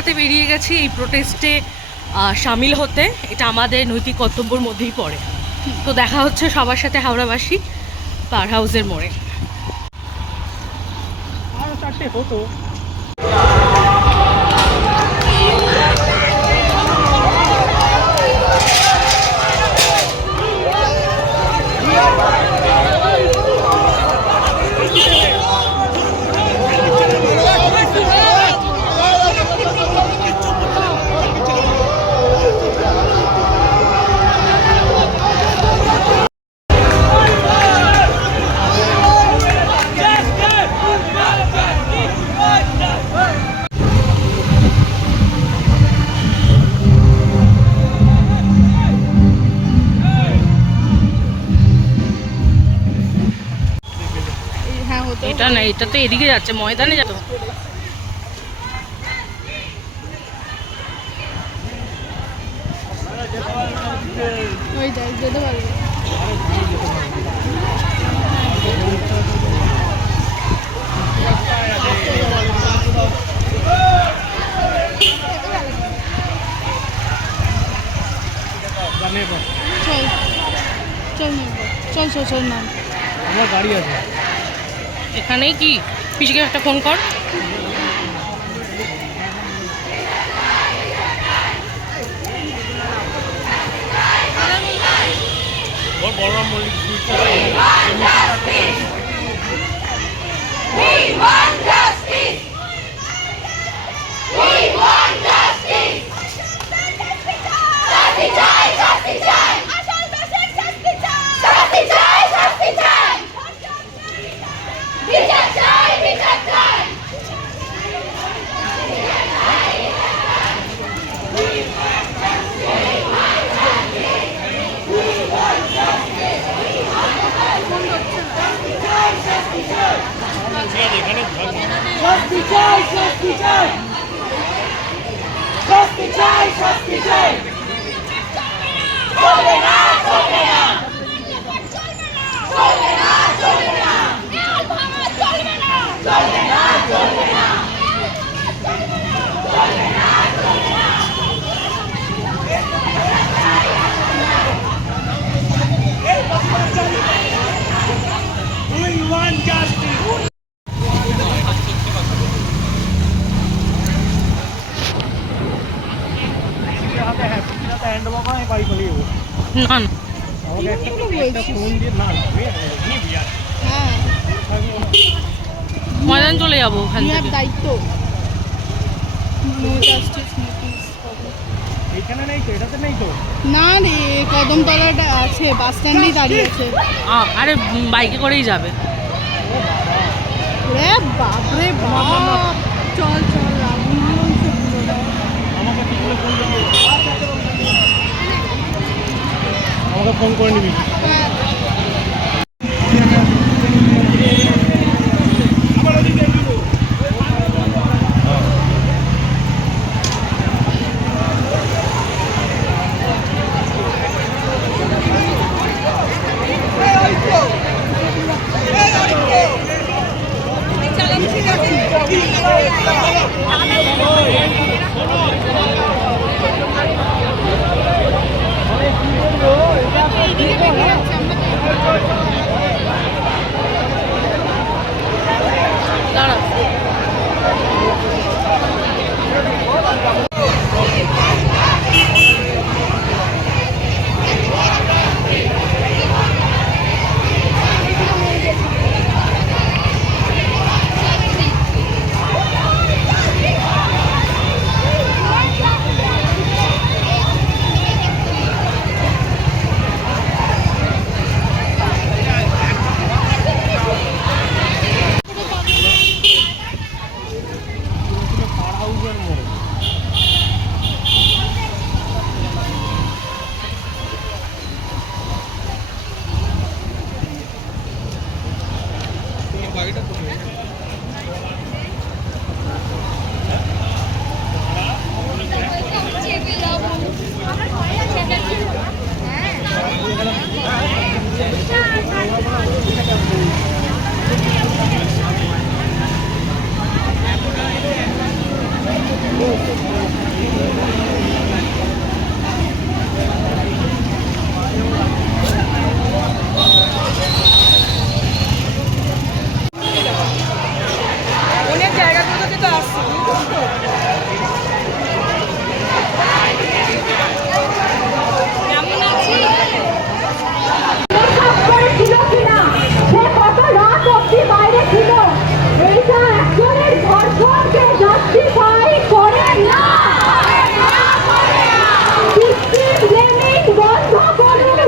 রাতে বেরিয়ে গেছি এই প্রোটেস্টে সামিল হতে। এটা আমাদের নৈতিক কর্তব্যের মধ্যেই পড়ে। তো দেখা হচ্ছে সবার সাথে হাওড়াবাসী পার হাউসের মোড়ে। এটা না, এটা তো এদিকে যাচ্ছে, ময়দানে যাতো। চল চল চল না, আমার গাড়ি আছে এখানেই। কি পিসিকে একটা ফোন কর। বলরাম মল্লিক ময়দান চলে যাবো ওখান থেকে। দায়িত্ব না রে, কদমতলাটা আছে, বাস স্ট্যান্ডেই দাঁড়িয়ে আছে। আরে বাইকে করেই যাবে। রে বাপরে বাপ, চল চল। আমাকে ফোন করে নিবি। অনেক জায়গাগুলো থেকে তো আসছে। কেমন আছিস? ছিল কিনা সে কত রাত অব্দি বাইরে ছিল এইটা একজনের ধর্ষণকে জাস্টিফাই করে না। ভিকটিম ব্লেমিং বন্ধ করুন।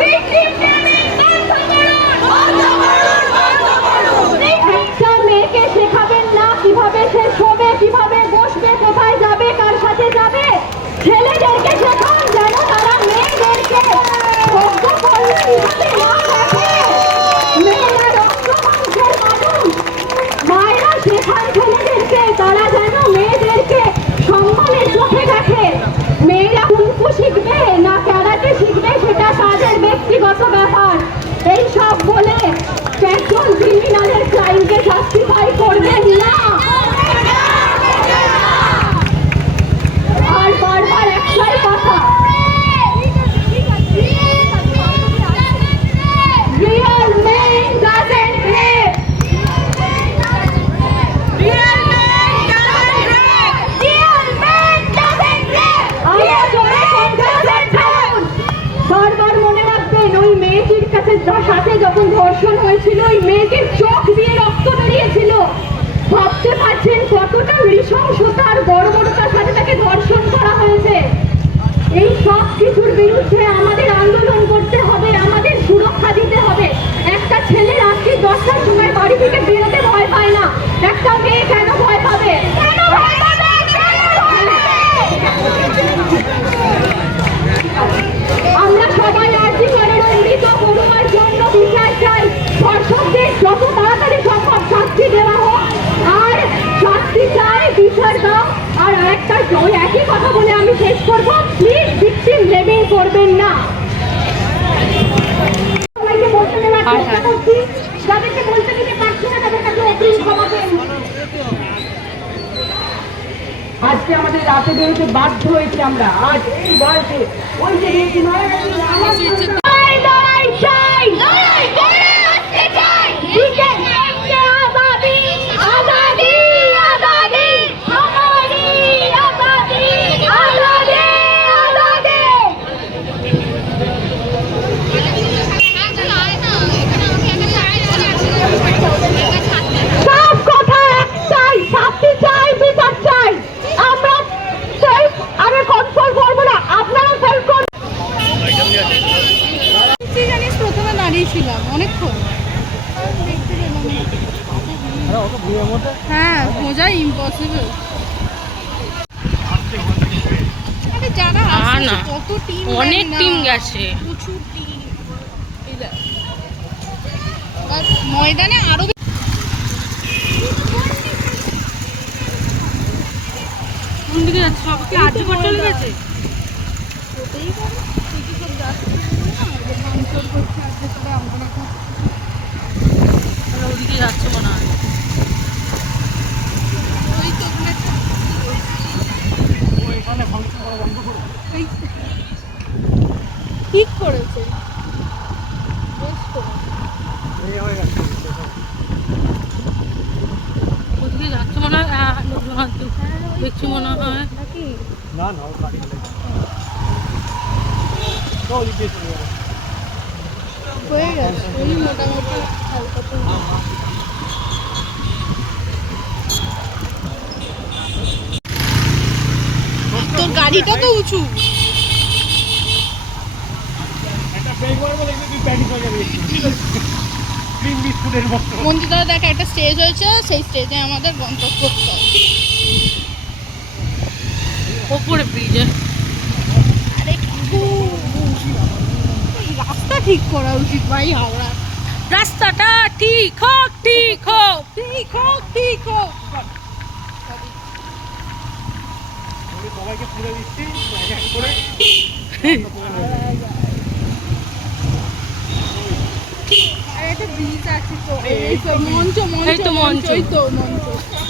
ভিকটিম ব্লেমিং বন্ধ করুন। একটা মেয়েকে শেখাবেন না কিভাবে সে শোবে, কিভাবে বসবে, কোথায় যাবে, কার সাথে যাবে। ছেলেদেরকে শেখান যেন তারা মেয়েদেরকে ভোগ্য করলে কিভাবে না দেখে। মেয়েরা রক্ত মাংসের মানুষ। মায়েরা শেখান ছেলেদেরকে তারা যেন মেয়েদেরকে সম্মানের চোখে দেখে। মেয়েরা কুংফু শিখবে না ক্যারাটে শিখবে সেটা তাদের ব্যক্তিগত ব্যাপার। এই সব বলে একজন ক্রিমিনালের ক্রাইমকে জাস্টিফাই করবেন না। আর বারবার একটাই কথা, real men doesn't rape. Real men doesn't rape. Real men doesn't rape. আমরা জোরে doesn't rape. বারবার মনে রাখবেন ওই মেয়েটির সাথে যখন ধর্ষণ হয়েছিল ওই মেয়েটির চোখ দিয়ে রক্ত বেরিয়েছিল। ভাবতে পারছেন কতটা নৃশংসতার বর্বরতার সাথে তাকে ধর্ষণ করা হয়েছে। এই সব কিছুর বিরুদ্ধে আমাদের আন্দোলন করতে হবে, আমাদের সুরক্ষা দিতে হবে। একটা ছেলে রাত্রি 10টার সময় বাড়ি থেকে বেরোতে ভয় পায় না, একটা মেয়ে কেন ভয় পাবে? কেন ভয় পাবে? আমরা সবাই আর্জি করে মৃত পড়ুয়ার জন্য বিচার চাই। ধর্ষকদের যত তাড়াতাড়ি সম্ভব শাস্তি দেওয়া হোক। আর শাস্তি চাই, বিচার দাও। আর আরেকটা ওই একই কথা বলে আমি শেষ করবো, প্লিজ ভিকটিম ব্লেমিং করবেন না। সবাইকে বলতে দেওয়ার চেষ্টা করছি, যাদেরকে বলতে দিতে পারছি না তাদের কাছে অগ্রিম ক্ষমা চেয়ে। আজকে আমাদের রাতে বেরোতে বাধ্য হয়েছে আমরা। আজ এই বয়সে ওই যে লড়াই চাই, লড়াই করে আসতে চাই। আজাদি আজাদি আজাদি আমারি আজাদি আজাদি আজাদি। সব কথা একটাই, শাস্তি চাই, বিচার চাই। আমরা সেলফ আগে কন্ট্রোল করবো না, আপনারা সেলফ করুন। জানিস প্রথমে দাঁড়িয়েছিলাম অনেকক্ষণ, দেখতে পেলাম না। হ্যাঁ, খোঁজা ইম্পসিবল। আরে যারা আসছে কত টিম, অনেক টিম গেছে। প্রচুর টিম। ময়দানে আরো কোন দিকে যাচ্ছে? সব কি আজ করে চলে গেছে? হতেই পারে, কিছু সব যাচ্ছে না, ভাঙচুর করছে আজকে করে আমরা এখন। তাহলে ওদিকে যাচ্ছে মনে হয়। ওই তো ওখানে একটা এই ঠিক করেছে, বেশ করেছে। ওদিকে যাচ্ছে মনে হয়। লোকজন হয়তো দেখছি মনে হয়। নাকি না না ও গাড়ি ফেলে তো ওদিকে চলে যাবে। হয়ে গেছে ওই মোটামুটি হালকা তো। তোর গাড়িটা তো উঁচু। একটা ব্রেক মারবো দেখবি তুই প্যানিক হয়ে যাবি। ক্রিম বিস্কুটের মতো। মন্দিরটা দেখ, একটা স্টেজ হয়েছে, সেই স্টেজে আমাদের গন্তব্যস্থল। ওপরে ব্রিজে। আরে কিন্তু রাস্তা ঠিক করা উচিত ভাই হাওড়া। রাস্তাটা ঠিক হোক, ঠিক হোক। ঠিক হোক, ঠিক হোক। আমি সবাইকে পুরো দিচ্ছি এক এক করে। আর একটা ব্রিজ আছে তো, এই তো মঞ্চ, মঞ্চ, এই তো মঞ্চ। এই তো মঞ্চ।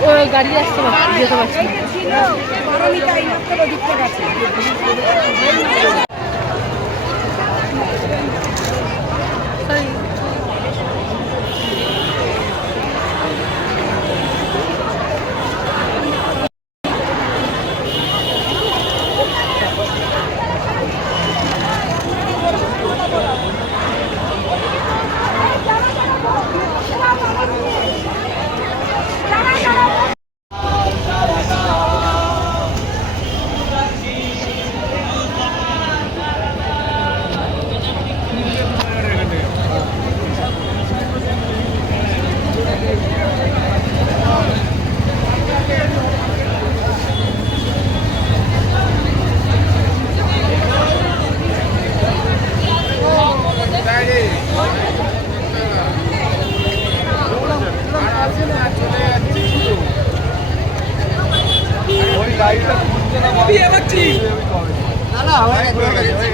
ও গাড়ি আসতে পারছি, যেতে পারছি না। ছিল পারমিতা এই মাত্র ওদিকটা গেছে। না না হয়ে গেছে